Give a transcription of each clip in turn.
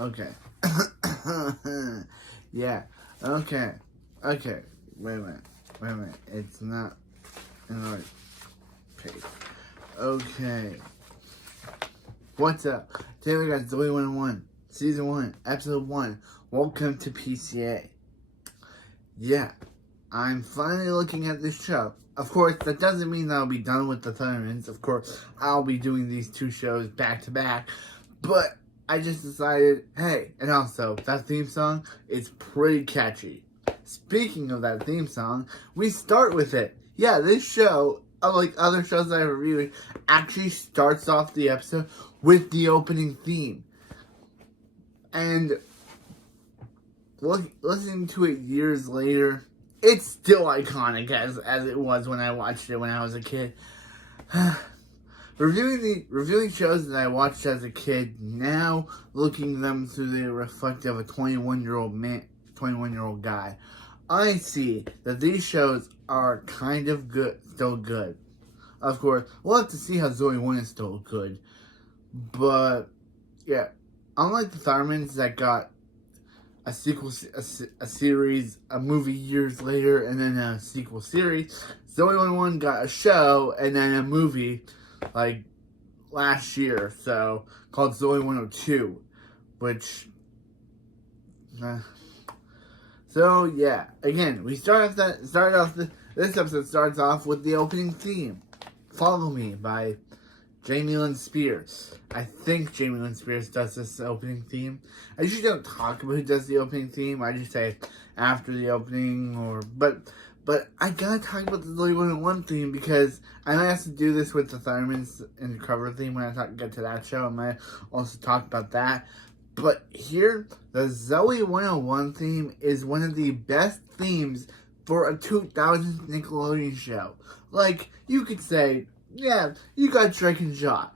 Okay. Yeah. Okay. Okay. Wait a minute. It's not in the right page. Okay. What's up? Today we got Zoey 101, Season 1, Episode 1. Welcome to PCA. Yeah. I'm finally looking at this show. Of course, that doesn't mean that I'll be done with the Thundermans. Of course, I'll be doing these two shows back to back. But I just decided, hey, and also, that theme song is pretty catchy. Speaking of that theme song, we start with it. Yeah, this show, unlike other shows that I've reviewed, actually starts off the episode with the opening theme. And listening to it years later, it's still iconic as it was when I watched it when I was a kid. Reviewing shows that I watched as a kid, now looking them through the reflective of a 21-year-old guy, I see that these shows are kind of good, still good. Of course, we'll have to see how Zoey 1 is still good. But, yeah, unlike the Thundermans that got a sequel, a series, a movie years later, and then a sequel series, Zoey 101 got a show and then a movie, like, last year, so, called Zoey 102, which, so, yeah, again, we this episode starts off with the opening theme, Follow Me, by Jamie Lynn Spears. I think Jamie Lynn Spears does this opening theme. I usually don't talk about who does the opening theme. I just say after the opening, but I gotta talk about the Zoey 101 theme because I might have to do this with the Thundermans in the cover theme when I get to that show. I might also talk about that. But here, the Zoey 101 theme is one of the best themes for a 2000s Nickelodeon show. Like, you could say, yeah, you got Drake and Josh.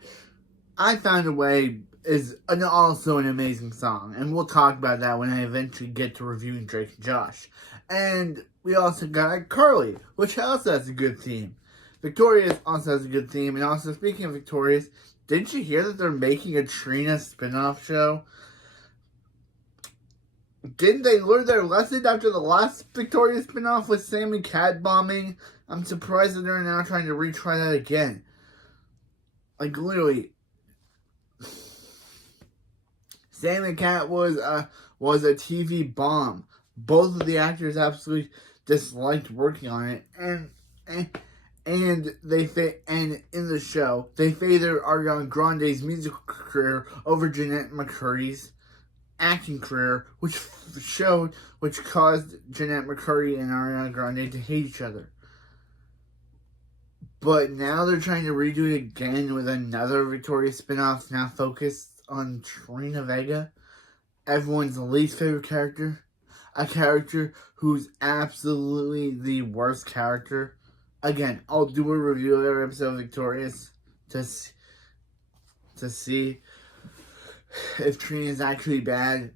I Found a Way is also an amazing song, and we'll talk about that when I eventually get to reviewing Drake and Josh. And we also got Carly, which also has a good theme. Victorious also has a good theme, and also speaking of Victorious, didn't you hear that they're making a Trina spin-off show? Didn't they learn their lesson after the last Victorious spin-off with Sammy cat bombing? I'm surprised that they're now trying to retry that again. Like, literally, Sammy Cat was a TV bomb. Both of the actors absolutely disliked working on it, and in the show they favored Ariana Grande's musical career over Jeanette McCurry's acting career, which caused Jeanette McCurry and Ariana Grande to hate each other. But now they're trying to redo it again with another Victoria spinoff now focused on Trina Vega, everyone's least favorite character. A character who's absolutely the worst character. Again, I'll do a review of every episode of Victorious to see if Trina's actually bad.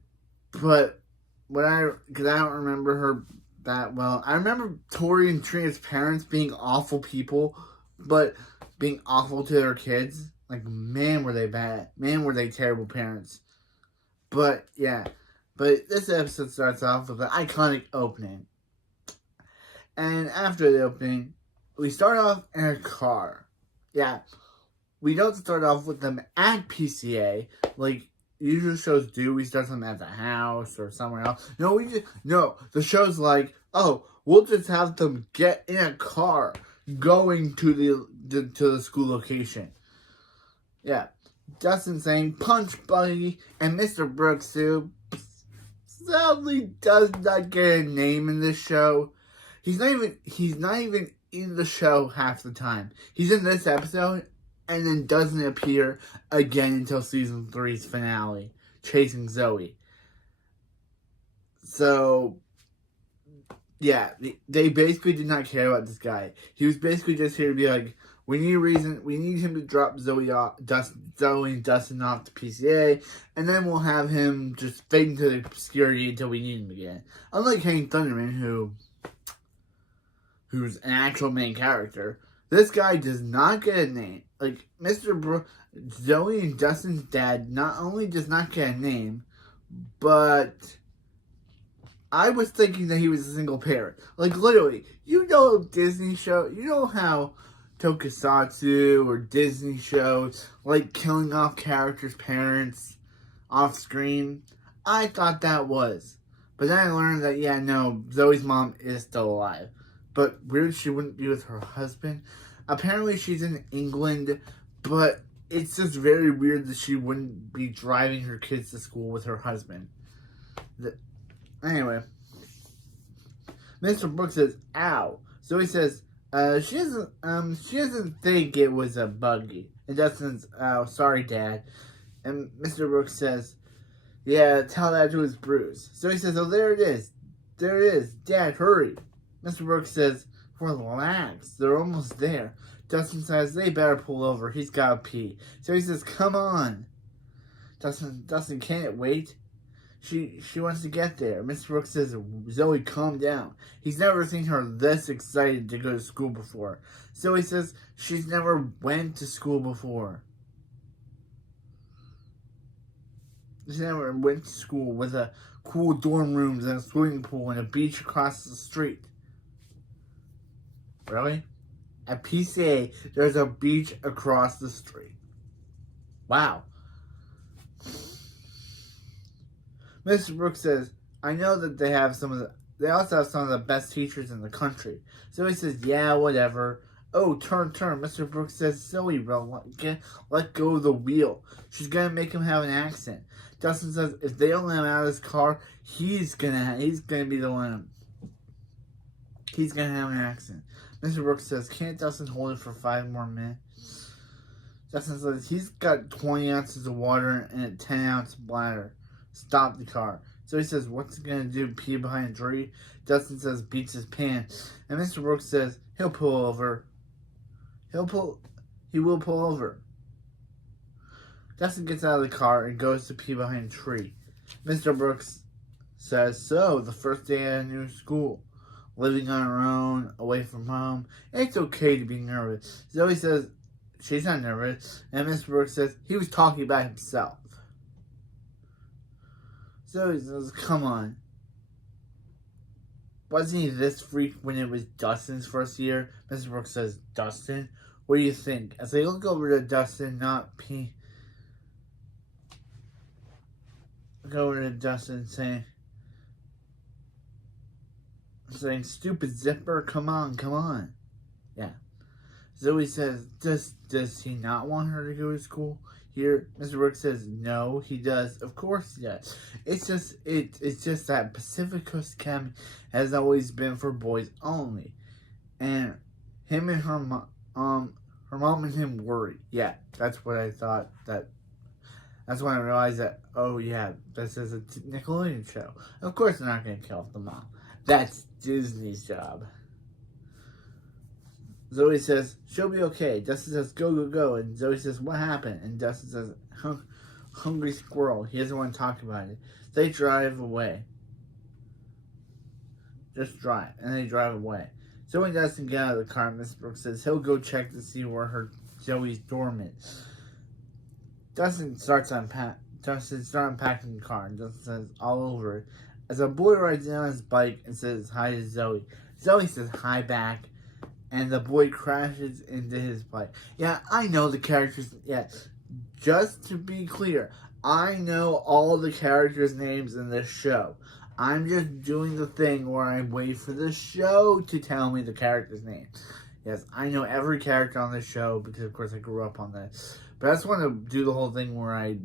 But because I don't remember her that well. I remember Tori and Trina's parents being awful people, but being awful to their kids. Like, man, were they bad. Man, were they terrible parents. But, yeah. But this episode starts off with an iconic opening. And after the opening, we start off in a car. Yeah. We don't start off with them at PCA, like usual shows do. We start them at the house or somewhere else. No, the show's like, oh, we'll just have them get in a car going to the school location. Yeah. Justin saying Punch Buddy and Mr. Brooks, who sadly does not get a name in this show. He's not even in the show half the time. He's in this episode and then doesn't appear again until season 3's finale, Chasing Zoey. So, yeah, they basically did not care about this guy. He was basically just here to be like, we need him to drop Zoey and Dustin off to PCA, and then we'll have him just fade into the obscurity until we need him again. Unlike Hank Thunderman, who's an actual main character, this guy does not get a name. Like, Zoey and Dustin's dad not only does not get a name, but I was thinking that he was a single parent. Like, literally, you know Disney show, you know how Tokusatsu or Disney shows, like, killing off characters' parents off screen? I thought that was. But then I learned that, yeah, no, Zoe's mom is still alive. But weird she wouldn't be with her husband. Apparently she's in England, but it's just very weird that she wouldn't be driving her kids to school with her husband. Anyway, Mr. Brooks says, "Ow." Zoe says, she doesn't think it was a buggy." And Dustin's, "Oh, sorry, Dad." And Mr. Brooks says, "Yeah, tell that to his Bruce." Zoe says, "Oh, there it is. There it is. Dad, hurry." Mr. Brooks says, "Relax. They're almost there." Dustin says, "They better pull over. He's got to pee." Zoe says, "Come on." Dustin can't wait. She wants to get there. Mr. Brooks says, "Zoe, calm down." He's never seen her this excited to go to school before. Zoe says she's never went to school before. She never went to school with a cool dorm rooms and a swimming pool and a beach across the street. Really? At PCA, there's a beach across the street. Wow. Mr. Brooks says, "I know that they also have some of the best teachers in the country." Zoe says, "Yeah, whatever." "Oh, turn. Mr. Brooks says, "Zoe, let go of the wheel. She's gonna make him have an accident." Dustin says, "If they don't let him out of his car, he's gonna be the one. He's gonna have an accident." Mr. Brooks says, "Can't Dustin hold it for 5 more minutes?" Dustin says, "He's got 20 ounces of water and a 10-ounce bladder. Stop the car." So he says, "What's he gonna do? Pee behind a tree?" Dustin says, "Beats his pants." And Mr. Brooks says, "He'll pull over. He will pull over." Dustin gets out of the car and goes to pee behind a tree. Mr. Brooks says, "So, the first day at a new school, living on her own, away from home, it's okay to be nervous." Zoe says she's not nervous, and Mr. Brooks says he was talking about himself. Zoe says, "Come on. Wasn't he this freak when it was Dustin's first year?" Mr. Brooks says, "Dustin? What do you think?" As they look over to Dustin, look over to Dustin saying, "Stupid zipper, come on." Yeah. Zoe says, does he not want her to go to school here?" Mr. Brooks says, "No, he does. Of course he does. It's just that Pacific Coast Academy has always been for boys only." And him and her mom and him worry. Yeah, that's what I thought. That's when I realized that, oh yeah, this is a Nickelodeon show. Of course they're not going to kill off the mom. That's Disney's job. Zoe says, "She'll be okay." Dustin says, Go. And Zoe says, "What happened?" And Dustin says, Hungry squirrel. He doesn't want to talk about it. They drive away. Just drive. And they drive away. Zoe and Dustin get out of the car. Miss Brooks says he'll go check to see where Zoe's dorm is. Dustin starts unpacking the car. And Dustin says, "All over it." As a boy rides in on his bike and says hi to Zoe. Zoe says hi back. And the boy crashes into his bike. Yeah, I know the characters. Yeah, just to be clear, I know all the characters' names in this show. I'm just doing the thing where I wait for the show to tell me the character's name. Yes, I know every character on this show because, of course, I grew up on this. But I just want to do the whole thing where I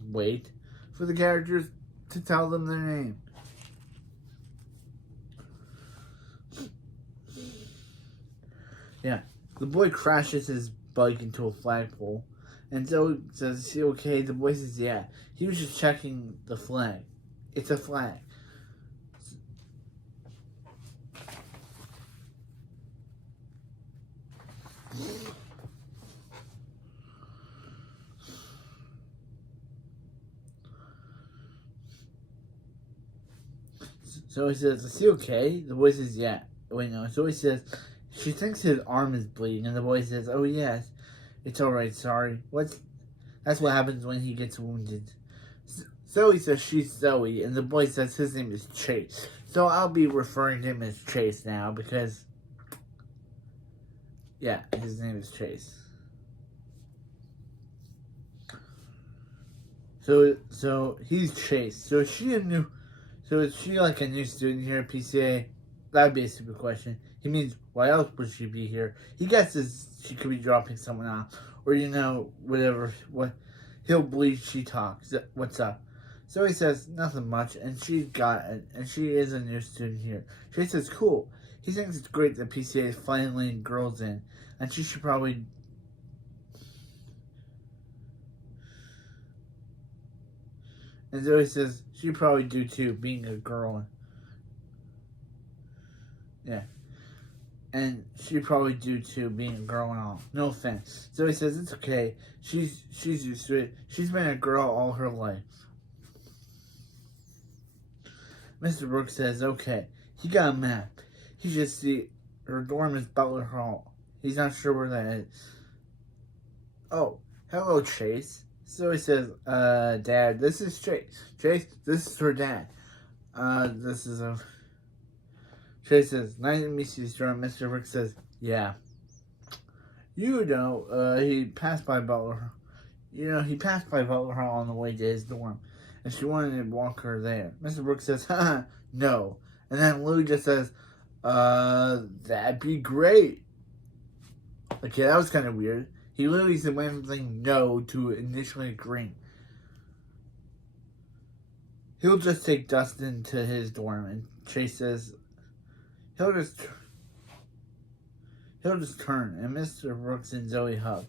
wait for the characters to tell them their name. Yeah, the boy crashes his bike into a flagpole, and Zoe says, "Is he okay?" The boy says, "Yeah, he was just checking the flag. It's a flag." Zoe says, "Is he okay?" The boy says, "Yeah." Wait, no. Zoe says, she thinks his arm is bleeding, and the boy says, "Oh, yes. It's alright, sorry." That's what happens when he gets wounded. Zoe says she's Zoe, and the boy says his name is Chase. So I'll be referring to him as Chase now because, yeah, his name is Chase. So he's Chase. So is she like a new student here at PCA? That'd be a stupid question. He means, why else would she be here? He guesses she could be dropping someone off, or whatever. What he'll believe she talks. What's up? So he says nothing much, and she is a new student here. Chase says cool. He thinks it's great that PCA is finally letting girls in, and she should probably. And Zoe says she'd probably do too, being a girl. Yeah. And she'd probably do too, being a girl and all. No offense. Zoe says it's okay. She's used to it. She's been a girl all her life. Mr. Brooks says, okay. He got a map. He just see her dorm is Butler Hall. He's not sure where that is. Oh, hello, Chase. So he says, Dad, this is Chase. Chase, this is her dad. This is a... Chase says, nice to meet you, sir. Mr. Brooks says, yeah. He passed by Butler. He passed by Butler Hall on the way to his dorm. And she wanted to walk her there. Mr. Brooks says, haha, no. And then Lou just says, that'd be great. Okay, that was kind of weird. He literally said went from saying no to initially agreeing. He'll just take Dustin to his dorm, and Chase says he'll just turn, and Mr. Brooks and Zoe hug.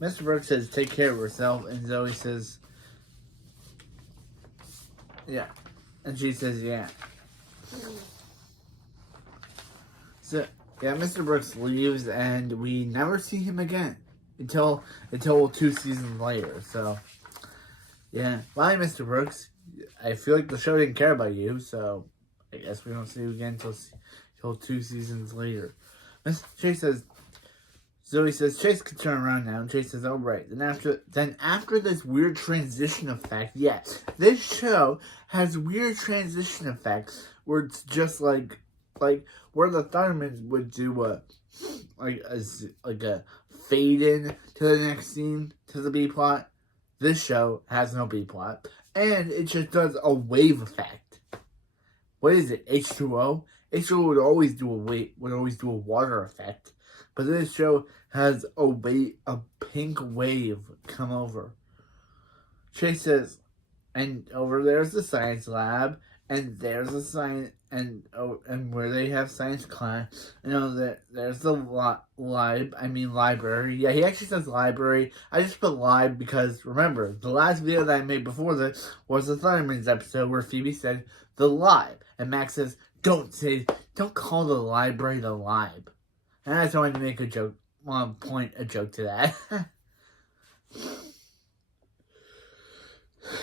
Mr. Brooks says take care of herself, and Zoe says yeah, and she says yeah. So yeah, Mr. Brooks leaves, and we never see him again. Until 2 seasons later. So, yeah. Bye, Mr. Brooks. I feel like the show didn't care about you, so I guess we don't see you again until 2 seasons later. Chase says, Zoe says, Chase can turn around now. And Chase says, oh, right. Then after this weird transition effect, yes, this show has weird transition effects where it's just like where the Thundermans would do a fade in to the next scene to the B plot. This show has no B plot, and it just does a wave effect. What is it? H2O. H2O would always do a water effect, but this show has a pink wave come over. Chase says, and over there's the science lab, and there's a science, and where they have science class. That there's the library. Yeah, he actually says library. I just put lib because, remember, the last video that I made before this was the Thundermans episode where Phoebe said the lib. And Max says, don't call the library the lib. And I just wanted to make a joke, point a joke to that.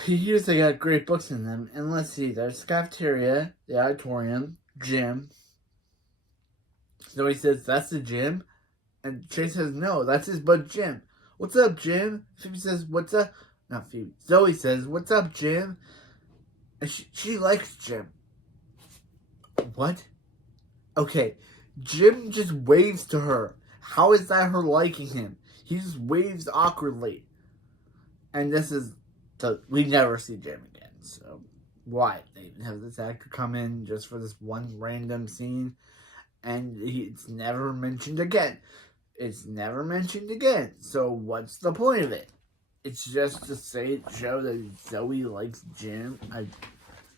He hears they got great books in them, and let's see, there's the cafeteria, the auditorium, gym. So he says, that's the gym? And Chase says, no, that's his bud Jim. What's up, Jim? Phoebe says, what's up? Not Phoebe. Zoe says, what's up, Jim? And she likes Jim. What? Okay, Jim just waves to her. How is that her liking him? He just waves awkwardly. And we never see Jim again, so why? They even have this actor come in just for this one random scene, and it's never mentioned again. So what's the point of it? It's just to show that Zoe likes Jim.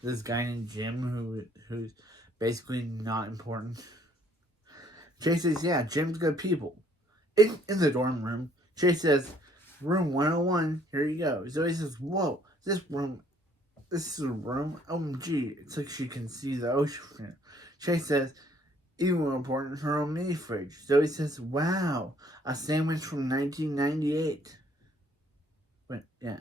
This guy named Jim who's basically not important. Chase says, yeah, Jim's good people. In the dorm room, Chase says, room 101, here you go. Zoe says, whoa, this is a room? OMG, it's like she can see the ocean. Chase says, even more important, her own mini fridge. Zoe says, wow, a sandwich from 1998. Wait, yeah.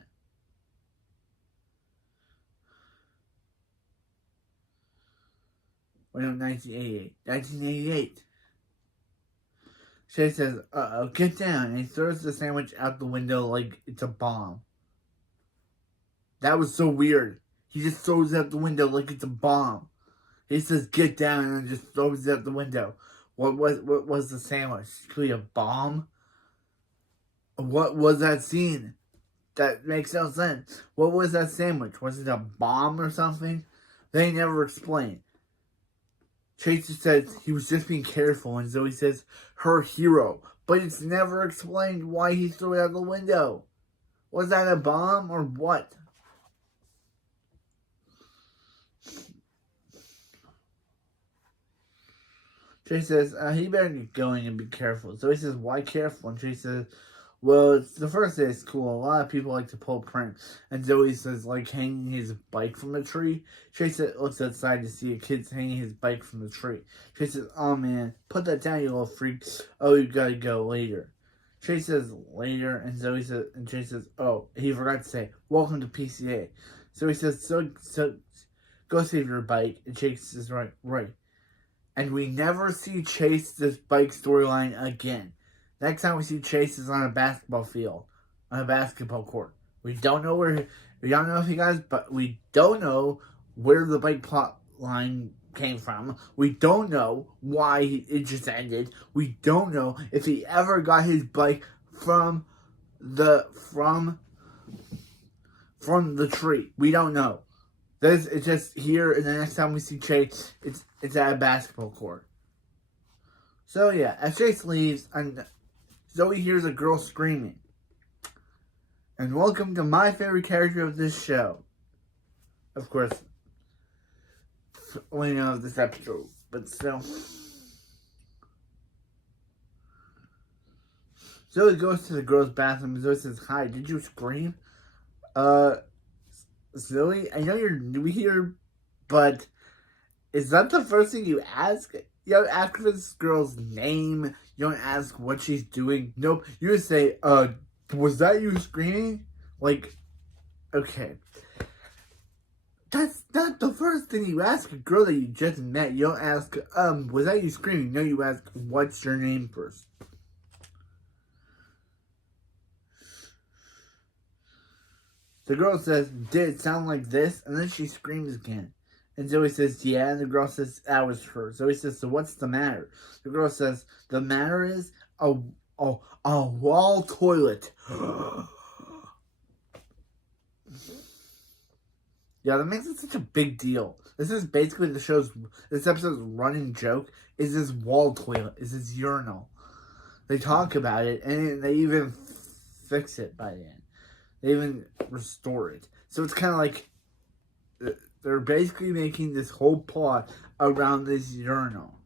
Wait, no, 1988. 1988. Chase says, uh-oh, get down. And he throws the sandwich out the window like it's a bomb. That was so weird. He just throws it out the window like it's a bomb. He says, get down, and just throws it out the window. What was the sandwich? Really a bomb? What was that scene? That makes no sense. What was that sandwich? Was it a bomb or something? They never explain. Chase just says he was just being careful, and Zoe says, her hero. But it's never explained why he threw it out the window. Was that a bomb or what? Chase says, he better get going and be careful. Zoe says, why careful? And Chase says, well, it's the first day of school. A lot of people like to pull pranks. And Zoe says, like hanging his bike from the tree. Chase looks outside to see a kid hanging his bike from the tree. Chase says, oh man, put that down, you little freak. Oh, you gotta go later. Chase says, later. And Chase says, oh, he forgot to say, welcome to PCA. Zoe says, so go save your bike. And Chase says, right. And we never see Chase's bike storyline again. Next time we see Chase is on a basketball field, on a basketball court. We don't know if he guys, but we don't know where the bike plot line came from. We don't know why it just ended. We don't know if he ever got his bike from the tree. We don't know. It's just here, and the next time we see Chase, it's at a basketball court. So yeah, as Chase leaves, and Zoe hears a girl screaming. And welcome to my favorite character of this show. Of course, only know of this episode, but still. Zoe goes to the girl's bathroom and Zoe says, hi, did you scream? Zoe, I know you're new here, but is that the first thing you ask? You don't ask for this girl's name. You don't ask what she's doing. Nope. You just say, was that you screaming? Like, okay. That's not the first thing you ask a girl that you just met. You don't ask, was that you screaming? No, you ask, what's your name first? The girl says, did it sound like this? And then she screams again. And Zoe says, yeah. And the girl says, that was her. Zoe says, so what's the matter? The girl says, the matter is a wall toilet. Yeah, that makes it such a big deal. This is basically this episode's running joke is this wall toilet, is this urinal. They talk about it, and they even fix it by the end. They even restore it. So it's kind of like they're basically making this whole plot around this urinal.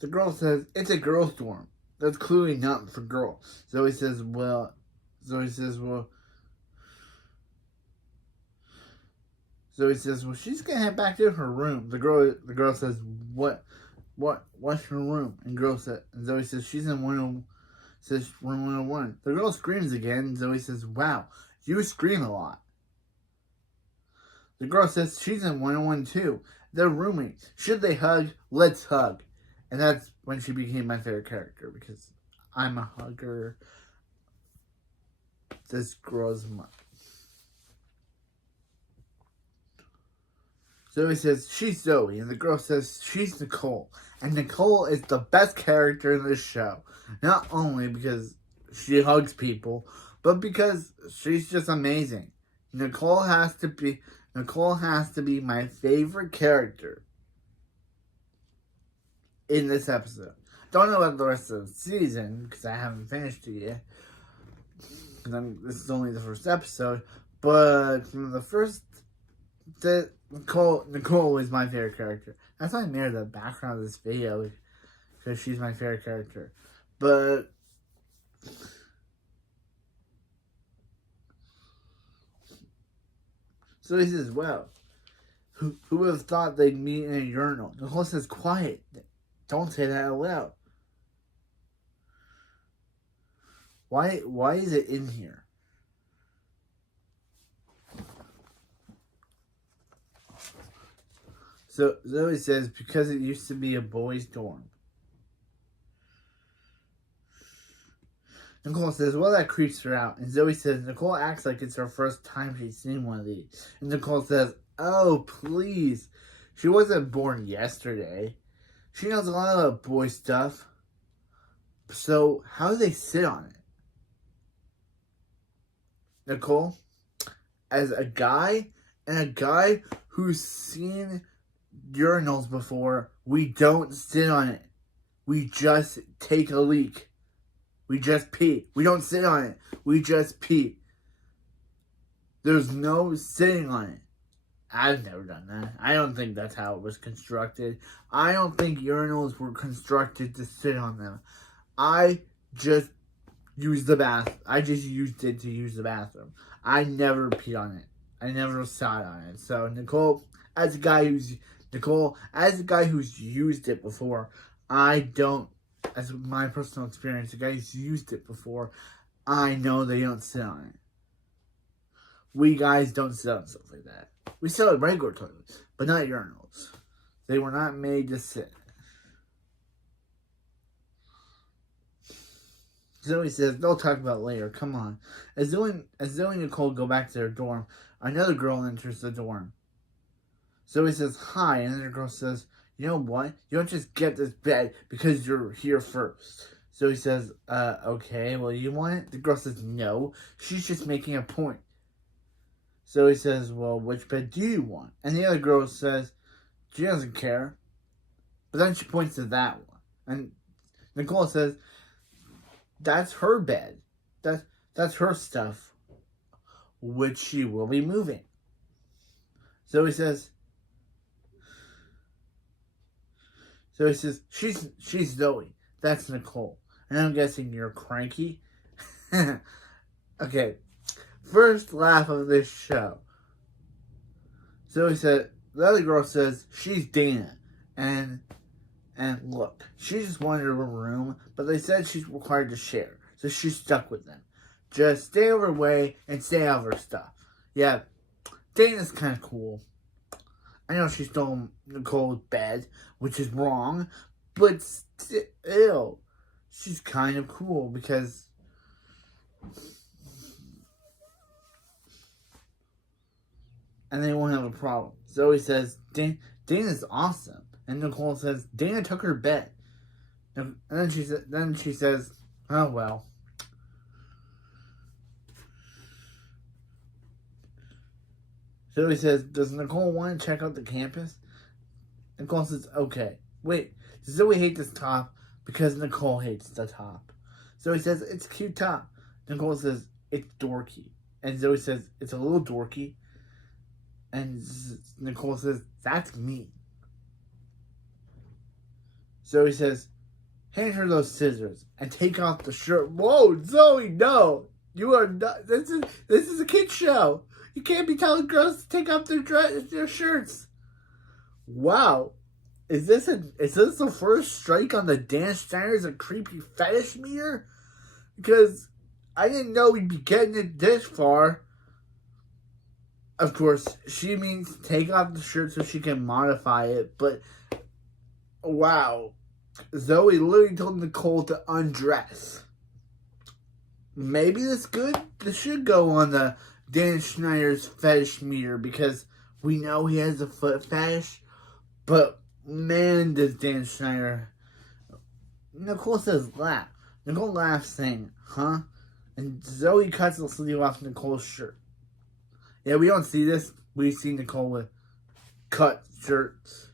The girl says, it's a girl's dorm. That's clearly not for girls. Zoe says, well, she's gonna head back to her room. The girl says, what's her room? And Zoe says, she's in room 101. The girl screams again. Zoe says, wow, you scream a lot. The girl says, she's in 101 too. They're roommates. Should they hug? Let's hug. And that's when she became my favorite character, because I'm a hugger. This girl's mine. Zoe says, she's Zoe, and the girl says, she's Nicole. And Nicole is the best character in this show. Not only because she hugs people, but because she's just amazing. Nicole has to be my favorite character in this episode. Don't know about the rest of the season, because I haven't finished it yet. This is only the first episode. But from the first... Nicole is my favorite character. That's why I made the background of this video, because she's my favorite character. But so he says, well, who would have thought they'd meet in a urinal? Nicole says, quiet. Don't say that out loud. Why is it in here? So Zoe says, because it used to be a boys' dorm. Nicole says, well, that creeps her out. And Zoe says, Nicole acts like it's her first time she's seen one of these. And Nicole says, oh, please. She wasn't born yesterday. She knows a lot of boy stuff. So, how do they sit on it? Nicole, as a guy, and a guy who's seen urinals before, we don't sit on it. We just take a leak. We just pee. We don't sit on it. We just pee. There's no sitting on it. I've never done that. I don't think that's how it was constructed. I don't think urinals were constructed to sit on them. I just used the bath. I just used it to use the bathroom. I never peed on it. I never sat on it. So Nicole, as a guy who's used it before, I don't. As my personal experience, the guy who's used it before, I know they don't sit on it. We guys don't sit on stuff like that. We sit on regular toilets, but not urinals. They were not made to sit. Zoe says, they'll talk about it later. Come on. As Zoe and Nicole go back to their dorm, another girl enters the dorm. Zoe says, hi, and then the girl says, you know what? You don't just get this bed because you're here first. Zoe says, okay, well, you want it? The girl says, no. She's just making a point. Zoe says, well, which bed do you want? And the other girl says, she doesn't care. But then she points to that one. And Nicole says, that's her bed. That's her stuff, which she will be moving. Zoe says, she's Zoe. That's Nicole. And I'm guessing you're cranky. Okay. First laugh of this show. Zoe said, the other girl says, she's Dana. And look, she just wanted her room, but they said she's required to share. So she's stuck with them. Just stay out of her way and stay out of her stuff. Yeah, Dana's kind of cool. I know she stole Nicole's bed, which is wrong, but still, she's kind of cool because and they won't have a problem. Zoe says, Dana's awesome. And Nicole says, Dana took her bed. And then she says, oh well. Zoe says, does Nicole want to check out the campus? Nicole says, okay. Wait, does Zoe hate this top? Because Nicole hates the top. Zoe says, it's a cute top. Nicole says, it's dorky. And Zoe says, it's a little dorky. And Nicole says, that's me. Zoe says, hand her those scissors and take off the shirt. Whoa, Zoe, no. You are not. This is a kid's show. You can't be telling girls to take off their shirts. Wow. Is this the first strike on the Dan Schneider's a creepy fetish meter? Because I didn't know we'd be getting it this far. Of course, she means take off the shirt so she can modify it, but wow. Zoe literally told Nicole to undress. Maybe this should go on the Dan Schneider's fetish meter because we know he has a foot fetish, but man, does Dan Schneider. Nicole says laugh. Nicole laughs saying, huh? And Zoe cuts the sleeve off Nicole's shirt. Yeah, we don't see this. We see Nicole with cut shirts,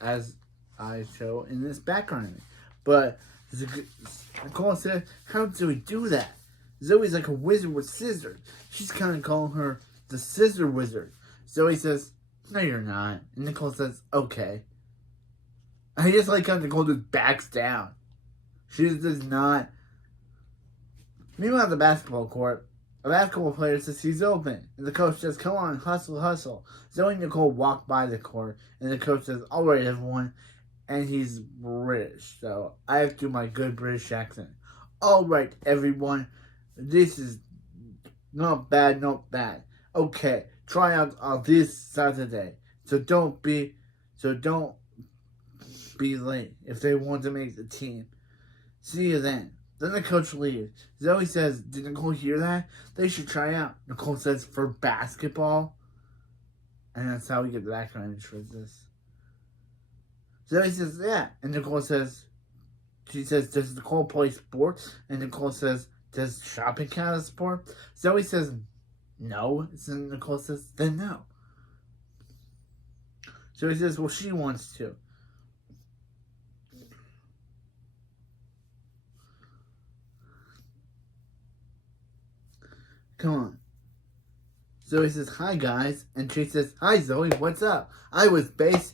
as I show in this background. But Nicole said, how did Zoe do that? Zoe's like a wizard with scissors. She's kind of calling her the scissor wizard. Zoe says, no, you're not. And Nicole says, okay. I just like how Nicole just backs down. She just does not. Meanwhile, at the basketball court, a basketball player says he's open. And the coach says, come on, hustle, hustle. Zoe and Nicole walk by the court. And the coach says, all right, everyone. And he's British. So I have to do my good British accent. All right, everyone. This is not bad, not bad. Okay, try out on this Saturday. So don't be late if they want to make the team. See you then. Then the coach leaves. Zoey says, did Nicole hear that? They should try out. Nicole says, for basketball? And that's how we get the background image for this. Zoey says, yeah. And Nicole says, she says, does Nicole play sports? And Nicole says, does shopping count as sport? Zoey says, no. So Nicole says, then no. Zoey says, well, she wants to. Come on. Zoey says, hi, guys. And Chase says, hi, Zoey, what's up? I was base.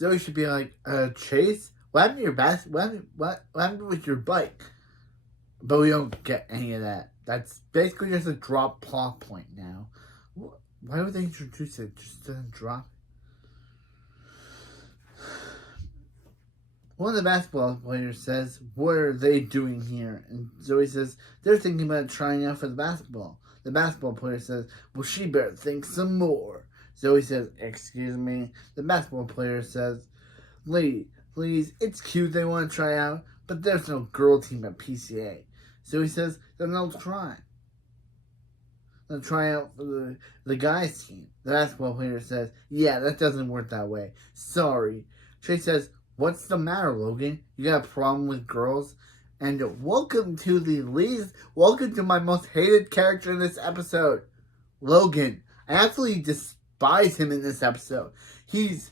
Zoey should be like, Chase, what happened to your what happened with your bike? But we don't get any of that. That's basically just a drop plot point now. Why would they introduce it? Just doesn't drop. One of the basketball players says, what are they doing here? And Zoey says, they're thinking about trying out for the basketball. The basketball player says, well, she better think some more. Zoey says, excuse me. The basketball player says, lady, please, it's cute they want to try out, but there's no girl team at PCA. Zoey says, then they'll try. They'll try out for the guys team. The basketball player says, yeah, that doesn't work that way. Sorry. Chase says, what's the matter, Logan? You got a problem with girls? And welcome to my most hated character in this episode, Logan. I absolutely despise him in this episode. He's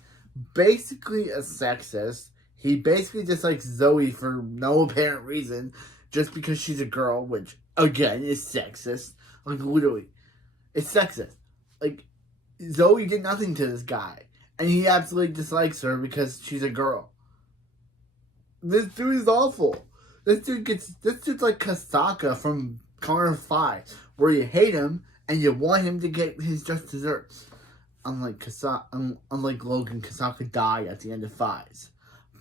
basically a sexist. He basically dislikes Zoey for no apparent reason, just because she's a girl, which, again, is sexist. Like, literally, it's sexist. Like, Zoey did nothing to this guy, and he absolutely dislikes her because she's a girl. This dude is awful. This dude's like Kasaka from Corner 5, where you hate him and you want him to get his just desserts. Unlike Logan, Kasaka died at the end of 5s,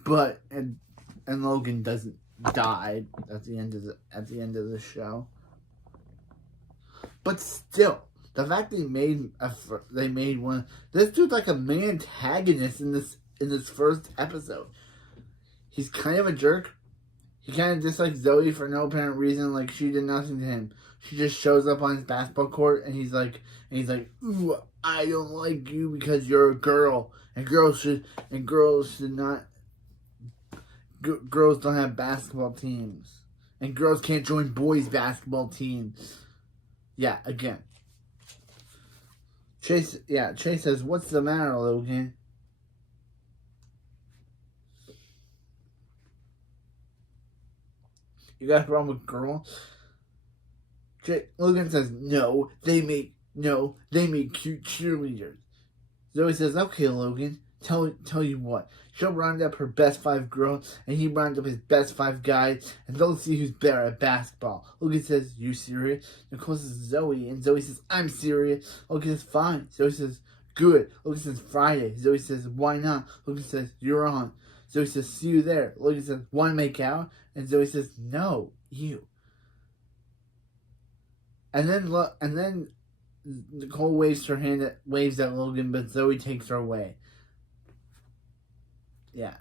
but and Logan doesn't die at the end of the show. But still, the fact they made one. This dude's like a main antagonist in this first episode. He's kind of a jerk. He kind of dislikes Zoey for no apparent reason. Like, she did nothing to him. She just shows up on his basketball court, and he's like, ooh, I don't like you because you're a girl, and girls don't have basketball teams, and girls can't join boys' basketball teams. Yeah, again. Chase says, what's the matter, Logan? You got a problem with girls? Logan says, no, they make cute cheerleaders. Zoey says, okay, Logan, tell you what. She'll round up her best 5 girls, and he round up his best 5 guys, and they'll see who's better at basketball. Logan says, you serious? Nicole says, Zoey, and Zoey says, I'm serious. Logan says, fine. Zoey says, good. Logan says, Friday. Zoey says, why not? Logan says, you're on. Zoey says, see you there. Logan says, want to make out? And Zoey says, no, you. And then Nicole waves at Logan, but Zoey takes her away. Yeah.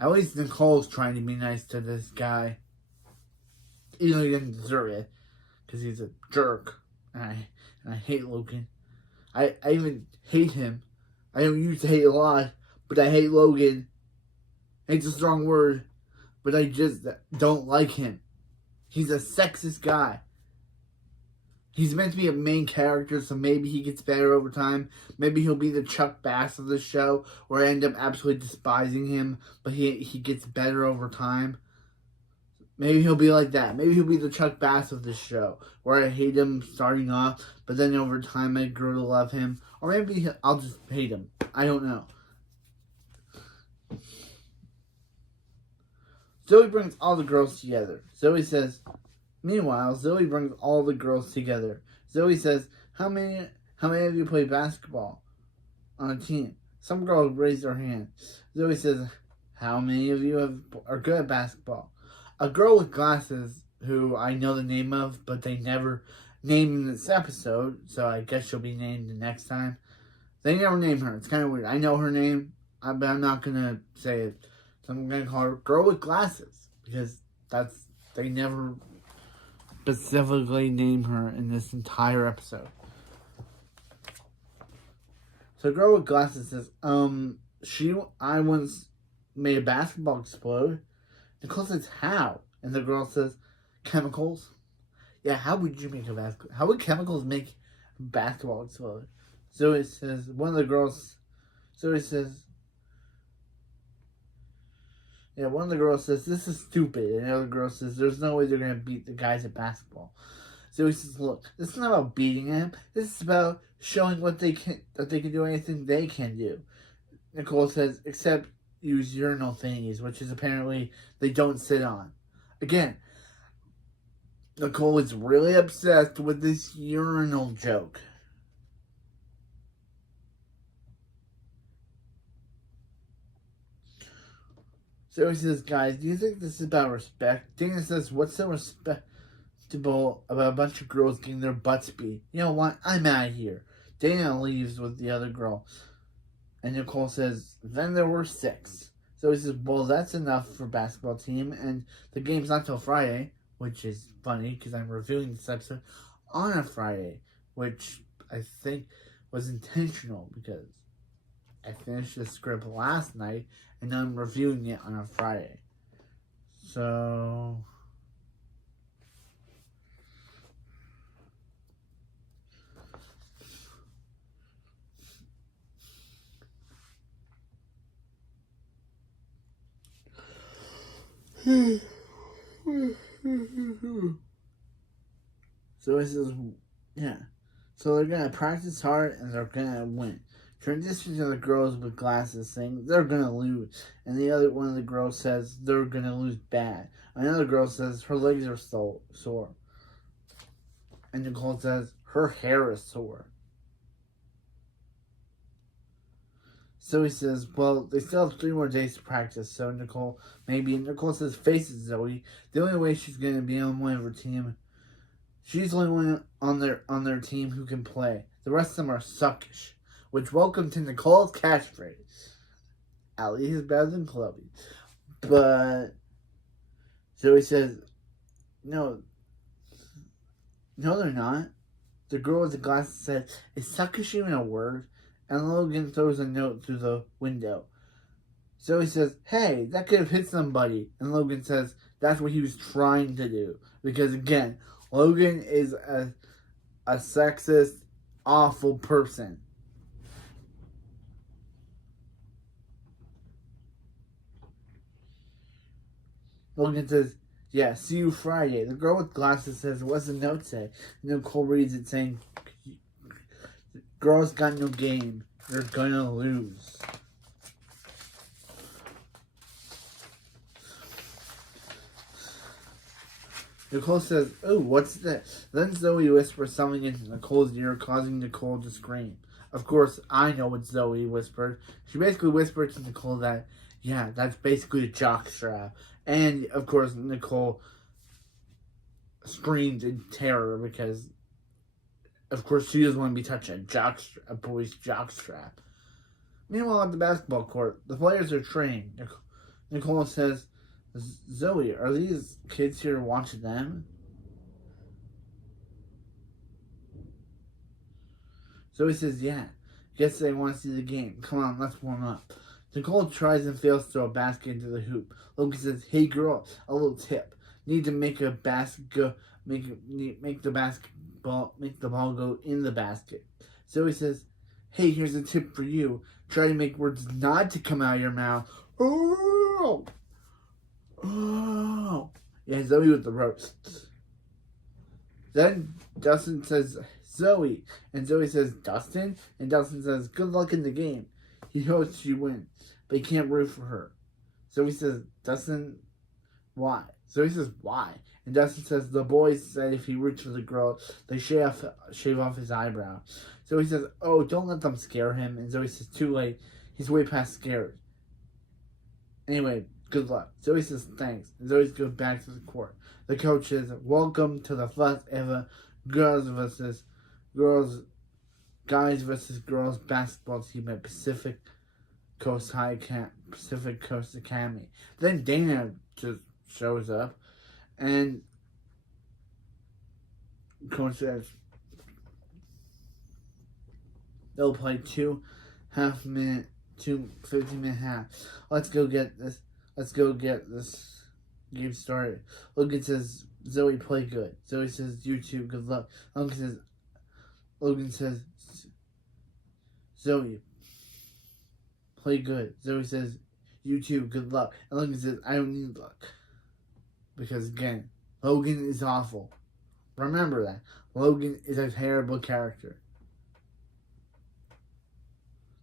At least Nicole's trying to be nice to this guy. Even though he doesn't deserve it. Because he's a jerk. And I hate Logan. I even hate him. I don't used to hate a lot, but I hate Logan. Hate's a strong word, but I just don't like him. He's a sexist guy. He's meant to be a main character, so maybe he gets better over time. Maybe he'll be the Chuck Bass of the show, where I end up absolutely despising him, but he gets better over time. Maybe he'll be like that. Maybe he'll be the Chuck Bass of the show, where I hate him starting off, but then over time I grow to love him. Or maybe I'll just hate him. I don't know. Zoey brings all the girls together. Meanwhile, Zoey brings all the girls together. Zoey says, how many of you play basketball on a team? Some girls raise their hand. Zoey says, how many of you are good at basketball? A girl with glasses, who I know the name of, but they never named in this episode, so I guess she'll be named the next time. They never name her. It's kind of weird. I know her name, but I'm not going to say it. So I'm going to call her Girl with Glasses. Because they never specifically name her in this entire episode. So Girl with Glasses says, I once made a basketball explode. Nicole says, how? And the girl says, chemicals. Yeah, how would you make a basketball? How would chemicals make a basketball explode? Zoe says, Zoe says, yeah, one of the girls says, this is stupid. And the other girl says, there's no way they're going to beat the guys at basketball. Zoe says, look, this is not about beating them. This is about showing that they can do anything they can do. Nicole says, except use urinal thingies, which is apparently they don't sit on. Again, Nicole is really obsessed with this urinal joke. Zoe says, guys, do you think this is about respect? Dana says, what's so respectable about a bunch of girls getting their butts beat? You know what? I'm out of here. Dana leaves with the other girl. And Nicole says, then there were 6. Zoe says, well, that's enough for basketball team. And the game's not till Friday, which is funny because I'm reviewing this episode on a Friday, which I think was intentional because I finished the script last night and I'm reviewing it on a Friday. So so it says, yeah. So they're gonna practice hard and they're gonna win. Transition to the girls with glasses saying they're gonna lose, and the other one of the girls says they're gonna lose bad. Another girl says her legs are sore, and Nicole says her hair is sore. So he says, well, they still have 3 more days to practice, so Nicole says, face it, Zoe. The only way she's gonna be on one of her team, she's the only one on their team who can play. The rest of them are suckish. Which, welcome to Nicole's catchphrase. At least better than Chloe. But Zoe says, no, they're not. The girl with the glasses said, is suckish even a word? And Logan throws a note through the window. Zoe says, hey, that could have hit somebody. And Logan says, that's what he was trying to do. Because again, Logan is a sexist, awful person. Logan says, yeah, see you Friday. The girl with glasses says, what's the note say? And Nicole reads it saying, girls got no game. They're gonna lose. Nicole says, oh, what's that? Then Zoe whispers something into Nicole's ear, causing Nicole to scream. Of course, I know what Zoe whispered. She basically whispered to Nicole that, yeah, that's basically a jockstrap. And, of course, Nicole screamed in terror because, of course, she doesn't want to be touching a boy's jockstrap. Meanwhile, at the basketball court, the players are training. Nicole says, Zoe, are these kids here watching them? Zoe says, yeah. Guess they want to see the game. Come on, let's warm up. Nicole tries and fails to throw a basket into the hoop. Logan says, hey girl, a little tip. Need to make a basket go, make the ball go in the basket. Zoe says, hey, here's a tip for you. Try to make words not to come out of your mouth. Oh! Oh! Yeah, Zoe with the roast. Then Dustin says, Zoe. And Zoe says, Dustin? And Dustin says, good luck in the game. He hopes she wins, but he can't root for her. Zoe says, Dustin, why? Zoe says, why? And Dustin says, the boys said if he roots for the girl, they shave off his eyebrow. Zoe says, oh, don't let them scare him. And Zoe says, too late. He's way past scared. Anyway, good luck. Zoe says, thanks. And Zoe goes back to the court. The coach says, welcome to the first ever guys versus girls basketball team at Pacific Coast High Pacific Coast Academy. Then Dana just shows up, and coach says they'll play 15-minute half. Let's go get this game started. Logan says, Zoe, play good. Zoe says, you too, good luck. Logan says, Zoe, play good. Zoe says, you too, good luck. And Logan says, I don't need luck. Because again, Logan is awful. Remember that. Logan is a terrible character.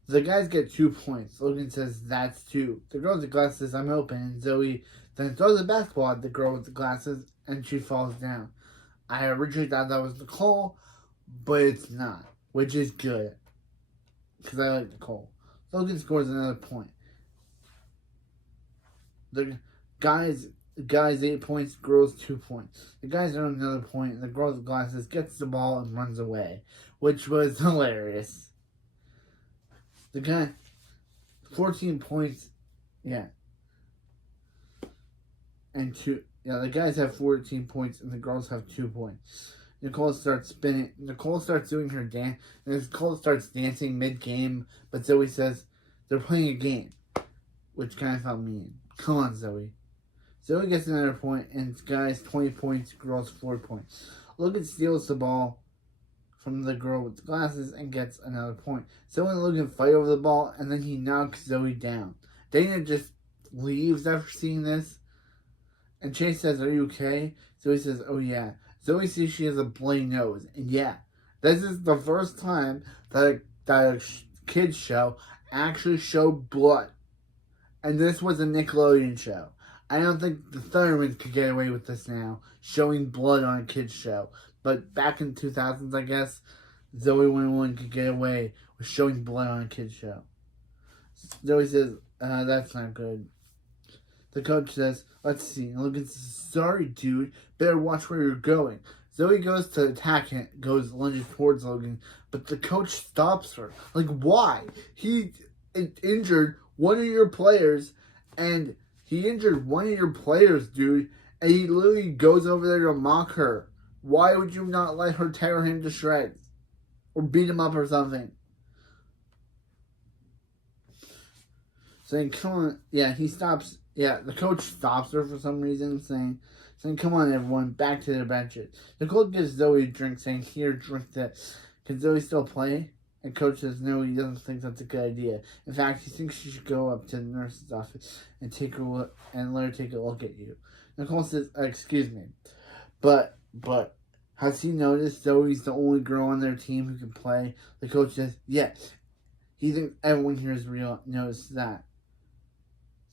The guys get 2 points. Logan says, that's 2. The girl with the glasses, I'm open. And Zoe then throws a basketball at the girl with the glasses, and she falls down. I originally thought that was Nicole, but it's not, which is good. Because I like Nicole. Logan scores another point. The guys 8 points, girls 2 points. The guys earn another point, and the girl with the glasses gets the ball and runs away, which was hilarious. The guy, 14 points, and the guys have 14 points, and the girls have 2 points. Nicole starts spinning. Nicole starts doing her dance. Nicole starts dancing mid-game, but Zoe says they're playing a game, which kind of felt mean. Come on, Zoe. Zoe gets another point, and guys 20 points, girls 4 points. Logan steals the ball from the girl with the glasses and gets another point. Zoe and Logan fight over the ball, and then he knocks Zoe down. Dana just leaves after seeing this, and Chase says, are you okay? Zoe says, oh yeah. Zoe sees she has a bloody nose, and yeah, this is the first time that a kids show actually showed blood. And this was a Nickelodeon show. I don't think the Thundermans could get away with this now, showing blood on a kids show. But back in 2000s, I guess, Zoe 101 could get away with showing blood on a kids show. Zoe says, that's not good. The coach says, let's see. And Logan says, sorry, dude. Better watch where you're going. Zoe goes to attack him, lunges towards Logan, but the coach stops her. Like, why? He injured one of your players, dude. And he literally goes over there to mock her. Why would you not let her tear him to shreds? Or beat him up or something? Saying, come on. Yeah, he stops. Yeah, the coach stops her for some reason, saying, come on, everyone, back to their benches. Nicole gives Zoe a drink, saying, here, drink this. Can Zoe still play? And coach says, no, he doesn't think that's a good idea. In fact, he thinks she should go up to the nurse's office and let her take a look at you. Nicole says, excuse me, but has he noticed Zoe's the only girl on their team who can play? The coach says, yes. He thinks everyone here is real, knows that.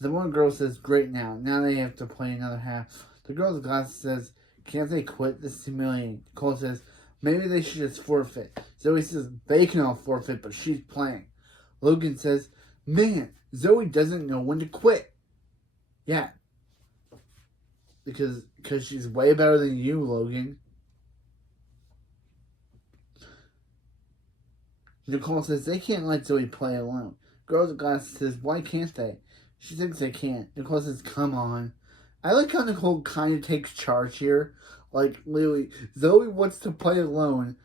The one girl says, great now they have to play another half. The girl with the glasses says, can't they quit? This is humiliating. Nicole says, maybe they should just forfeit. Zoe says, they can all forfeit, but she's playing. Logan says, man, Zoe doesn't know when to quit. Yeah. Because she's way better than you, Logan. Nicole says, they can't let Zoe play alone. Girl with the glasses says, why can't they? She thinks they can't. Nicole says, come on. I like how Nicole kind of takes charge here. Like, literally, Zoe wants to play alone.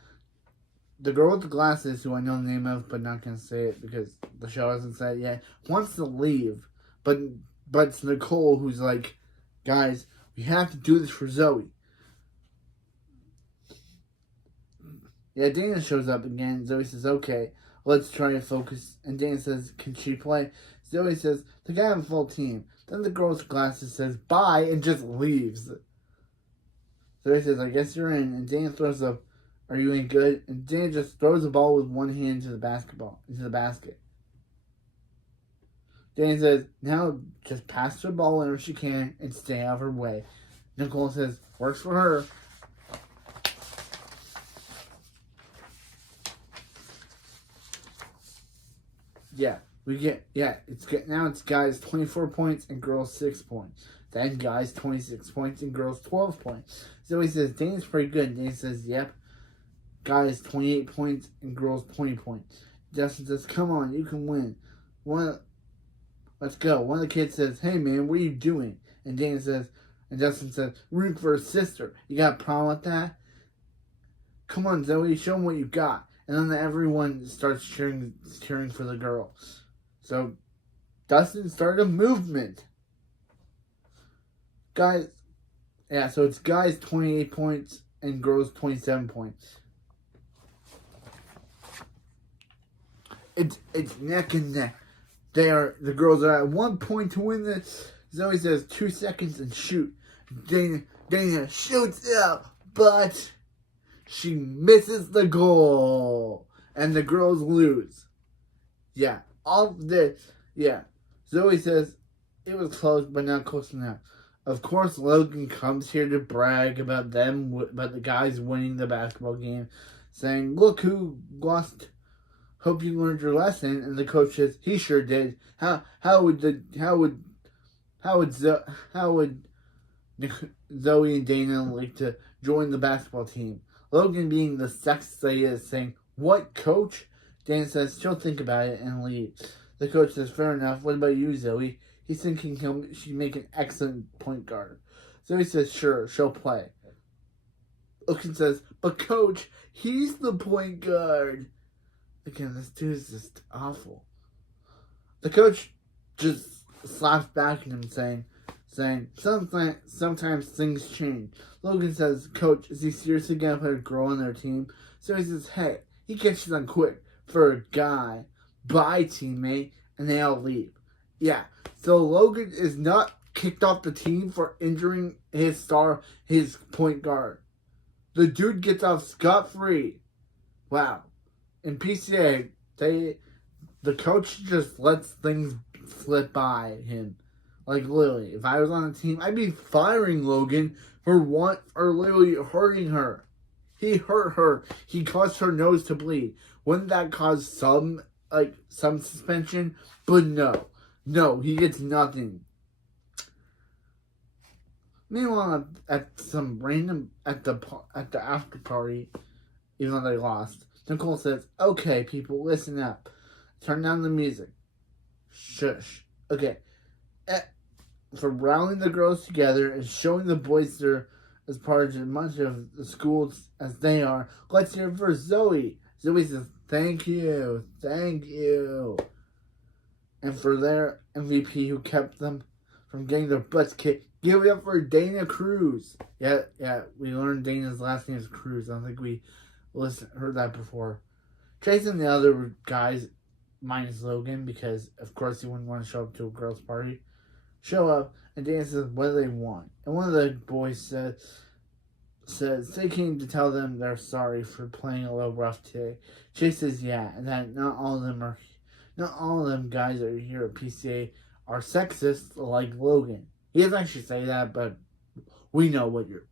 The girl with the glasses, who I know the name of, but not going to say it because the show hasn't said it yet, wants to leave. But it's Nicole who's like, guys, we have to do this for Zoe. Yeah, Dana shows up again. Zoe says, okay, let's try to focus. And Dana says, can she play? Zoe says, the guy on full team. Then the girl with glasses says, bye, and just leaves. Zoe says, I guess you're in. And Dana throws up, are you in good? And Dana just throws the ball with one hand into the basket. Dana says, now just pass the ball whenever she can and stay out of her way. Nicole says, works for her. It's guys 24 points and girls 6 points. Then guys 26 points and girls 12 points. Zoe says, Dana's pretty good. Dana says, yep. Guys 28 points and girls 20 points. Justin says, come on, you can win. let's go. One of the kids says, hey man, what are you doing? And Justin says, rooting for his sister. You got a problem with that? Come on, Zoe, show them what you got. And then everyone starts cheering for the girl. So Dustin started a movement. Guys, so it's guys 28 points and girls 27 points. It's neck and neck. The girls are at 1 point to win this. Zoe says 2 seconds and shoot. Dana shoots out, but she misses the goal. And the girls lose. Yeah, all this. Yeah. Zoe says it was close, but not close enough. Of course, Logan comes here to brag about the guys winning the basketball game, saying, "Look who lost. Hope you learned your lesson." And the coach says, "He sure did. How would Zoe and Dana like to join the basketball team?" Logan, being the sexist he is, saying, "What, coach?" Dana says, "She'll think about it and leave." The coach says, "Fair enough. What about you, Zoe?" He's thinking she'd make an excellent point guard. Zoe says, "Sure, she'll play." Logan says, "But coach, he's the point guard." Again, this dude is just awful. The coach just slaps back at him, saying, sometimes things change. Logan says, "Coach, is he seriously gonna put a girl on their team?" So he says, "Hey, he catches on quick for a guy. Bye, teammate," and they all leave. Yeah, so Logan is not kicked off the team for injuring his point guard. The dude gets off scot-free. Wow. In PCA, the coach just lets things slip by him. Like, literally, if I was on the team, I'd be firing Logan for literally hurting her. He hurt her. He caused her nose to bleed. Wouldn't that cause some suspension? But no, he gets nothing. Meanwhile, at the after party, even though they lost, Nicole says, "Okay, people, listen up. Turn down the music. Shush. Okay. For rallying the girls together and showing the boys they're as part of as much of the school as they are, let's hear it for Zoe." Zoe says, thank you. And for their MVP who kept them from getting their butts kicked, give it up for Dana Cruz. Yeah, we learned Dana's last name is Cruz. I don't think we heard that before. Chase and the other guys, minus Logan, because of course he wouldn't want to show up to a girls' party, show up, and Dana says, "What do they want?" And one of the boys says they came to tell them they're sorry for playing a little rough today. Chase says, "Yeah," and that not all of them guys that are here at PCA are sexist like Logan. He doesn't actually say that, but we know what you're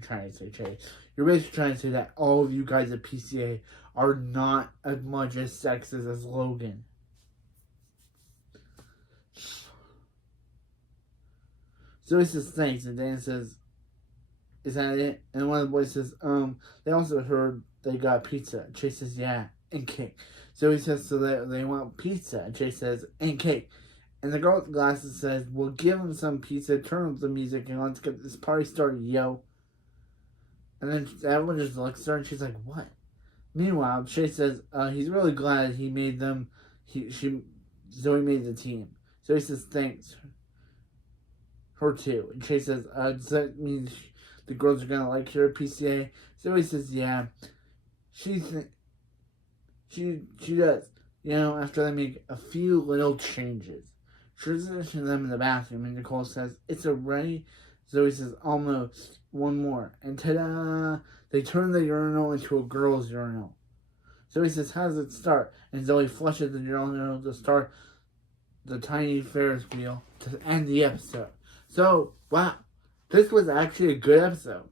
trying to say, Chase. You're basically trying to say that all of you guys at PCA are not as much as sexist as Logan. So he says thanks, and Dan says, "Is that it?" And one of the boys says, they also heard they got pizza. Chase says, "Yeah, and cake." So he says, so they want pizza. And Chase says, "And cake." And the girl with the glasses says, "We'll give him some pizza, turn up the music, and let's get this party started, yo." And then everyone just looks at her, and she's like, "What?" Meanwhile, Chase says, he's really glad he made them. Zoe made the team. So he says, "Thanks. Her too." And Chase says, "Does that mean the girls are gonna like her at PCA?" Zoe says, "Yeah." She does. After they make a few little changes. She transitions them in the bathroom, and Nicole says, "It's already." Zoe says, "Almost. One more." And ta-da! They turn the urinal into a girl's urinal. Zoe says, "How does it start?" And Zoe flushes the urinal to start the tiny Ferris wheel to end the episode. So, wow. This was actually a good episode.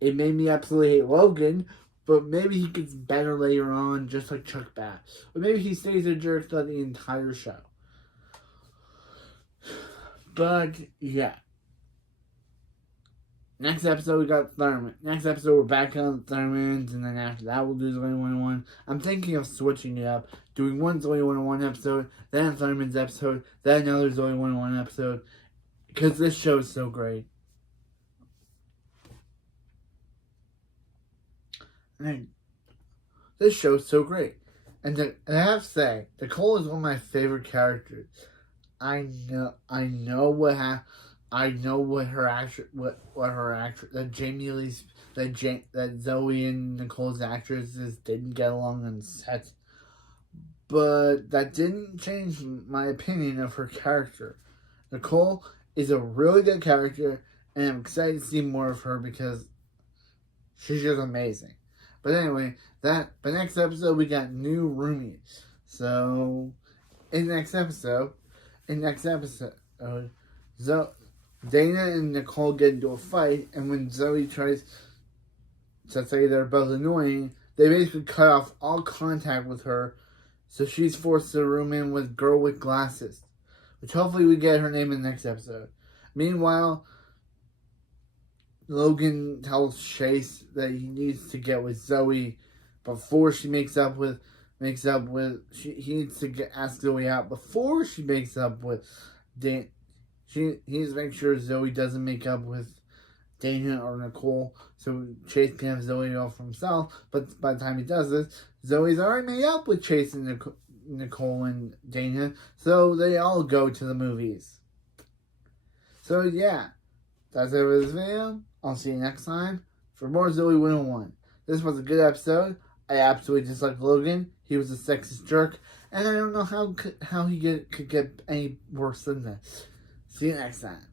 It made me absolutely hate Logan, but maybe he gets better later on, just like Chuck Bass. Or maybe he stays a jerk throughout the entire show. But, yeah. Next episode, we got Thurman. Next episode, we're back on Thurman's, and then after that, we'll do Zoey 101. I'm thinking of switching it up, doing one Zoey 101 episode, then Thurman's episode, then another Zoey 101 episode, because this show is so great. And this show is so great. And I have to say, Nicole is one of my favorite characters. I know what her actress, that Jamie Lee's, that Zoey and Nicole's actresses didn't get along on set, but that didn't change my opinion of her character. Nicole is a really good character, and I'm excited to see more of her because she's just amazing. But anyway, but next episode we got new roomies. So in next episode, Dana and Nicole get into a fight, and when Zoey tries to say they're both annoying, they basically cut off all contact with her, so she's forced to room in with Girl with Glasses, which hopefully we get her name in the next episode. Meanwhile, Logan tells Chase that he needs to get with Zoey before she he needs to ask Zoey out before she makes up with Dana. He needs to make sure Zoey doesn't make up with Dana or Nicole, so Chase can have Zoey all for himself. But by the time he does this, Zoey's already made up with Chase and Nicole and Dana, so they all go to the movies. So yeah, that's it for this video. I'll see you next time for more Zoey 101. This was a good episode. I absolutely dislike Logan. He was a sexist jerk, and I don't know how he could get any worse than this. See you next time.